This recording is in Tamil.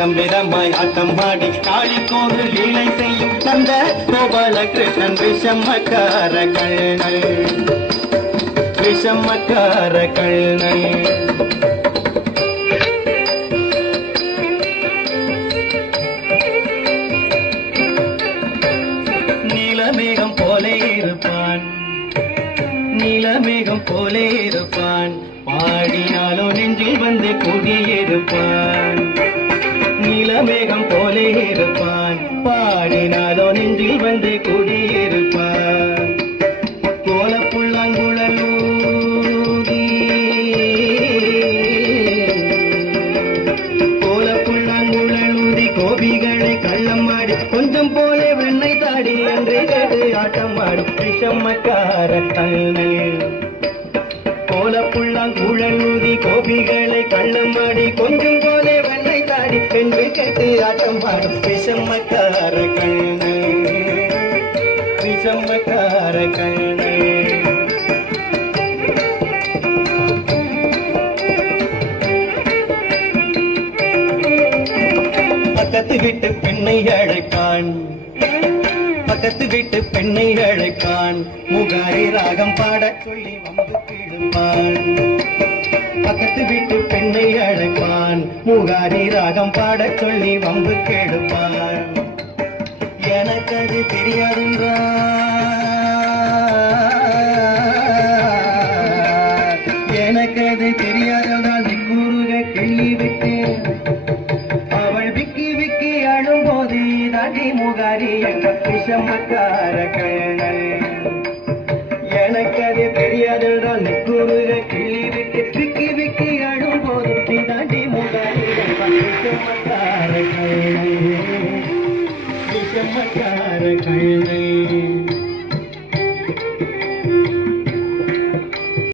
விதம் விதமாய் ஆட்டம் ஆடி காளிக்கோரு லீலை செய்யும் நந்த கோபால கிருஷ்ணன் விஷமக்கார கண்ணன் விஷமக்கார கண்ணன் நீலமேகம் போலே இருப்பான் நீலமேகம் போலே இருப்பான் பாடினாலோ நெஞ்சில் வந்து குடியிருப்பான் நீலமேகம் போலே இருப்பான் பாடினாலோ நெஞ்சில் வந்து குடியிருப்பான் கோலப்புள்ளாங்குழலூதி கோலப்புள்ளாங்குழலூதி கோபிகளை கள்ளமாடி கொஞ்சம் போலே வெண்ணை தாடி அன்றே கேட்டு ஆட்டம் ஆடும் விஷமக்கார கண்ணன் கோலப்புள்ளாங்குழலூதி கோபிகளை கள்ளமாடி கொஞ்சம் போலே வெண்ணை தாடி என்று கேட்டு ஆட்டம் ஆடும் விஷமக்கார கண்ணன் விஷமக்கார கண்ணன் பக்கத்து வீட்டு பெண்ணை அழைப்பான் பக்கத்து வீட்டு பெண்ணை அழைப்பான் முகாரி ராகம் பாடச் சொல்லி வந்து கிடுப்பான் பக்கத்து வீட்டு பெண்ணை அழைப்பான் முகாரி ராகம் பாடச் சொல்லி வம்பு கெடுப்பான் எனக்கு அது தெரியாதுன்றான் எனக்கு அது தெரியாததால் கூறுக கிள்ளி விட்டேன் அவள் விக்கி விக்கி அழும்போது தாண்டி முகாரி என்ற விஷமக்கார கண்ணன் எனக்கு அது தெரியாததால் கூறுக கிள்ளி விட்டு விக்கி விக்கி அழும்போது தாண்டி முகாரி என்ற விஷமக்கார கண்ணன் விஷமக்கார கண்ணன்